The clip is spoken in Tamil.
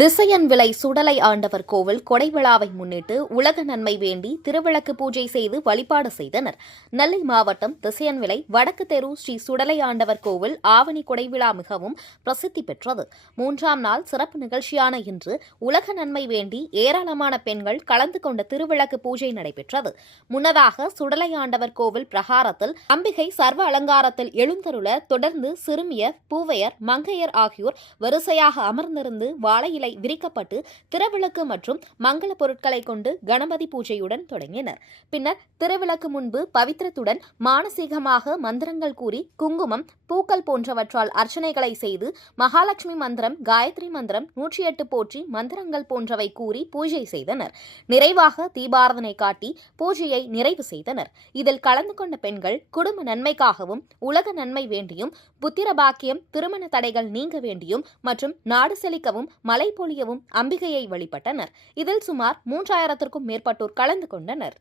திசையன் விலை சுடலை ஆண்டவர் கோவில் கொடை விழாவை முன்னிட்டு உலக நன்மை வேண்டி திருவிளக்கு பூஜை செய்து வழிபாடு செய்தனர். நெல்லை மாவட்டம் திசையன் விலை வடக்கு தெரு ஸ்ரீ சுடலை ஆண்டவர் கோவில் ஆவணி கொடை விழா மிகவும் பிரசித்தி பெற்றது. மூன்றாம் நாள் சிறப்பு நிகழ்ச்சியான இன்று உலக நன்மை வேண்டி ஏராளமான பெண்கள் கலந்து கொண்ட திருவிளக்கு பூஜை நடைபெற்றது. முன்னதாக சுடலை ஆண்டவர் கோவில் பிரகாரத்தில் அம்பிகை சர்வ அலங்காரத்தில் எழுந்தருள தொடர்ந்து சிறுமியர் பூவையர் மங்கையர் ஆகியோர் வரிசையாக அமர்ந்திருந்து வாழை இலை விரிக்கப்பட்டு திருவிளக்கு மற்றும் மங்கள பொருட்களை கொண்டு கணபதி பூஜையுடன் தொடங்கினர். பின்னர் திருவிளக்கு முன்பு பவித்திரத்துடன் மானசீகமாக மந்திரங்கள் கூறி குங்குமம் பூக்கள் போன்றவற்றால் அர்ச்சனைகளை செய்து மகாலட்சுமி மந்திரம் காயத்ரி மந்திரம் நூற்றி எட்டு போற்றி மந்திரங்கள் போன்றவை கூறி பூஜை செய்தனர். நிறைவாக தீபாரதனை காட்டி பூஜையை நிறைவு செய்தனர். இதில் கலந்து கொண்ட பெண்கள் குடும்ப நன்மைக்காகவும் உலக நன்மை வேண்டியும் புத்திர பாக்கியம் திருமண தடைகள் நீங்க வேண்டியும் மற்றும் நாடு செழிக்கவும் மலை பொழியவும் அம்பிகையை வழிபட்டனர். இதில் சுமார் மூன்றாயிரத்திற்கும் மேற்பட்டோர் கலந்து கொண்டனர்.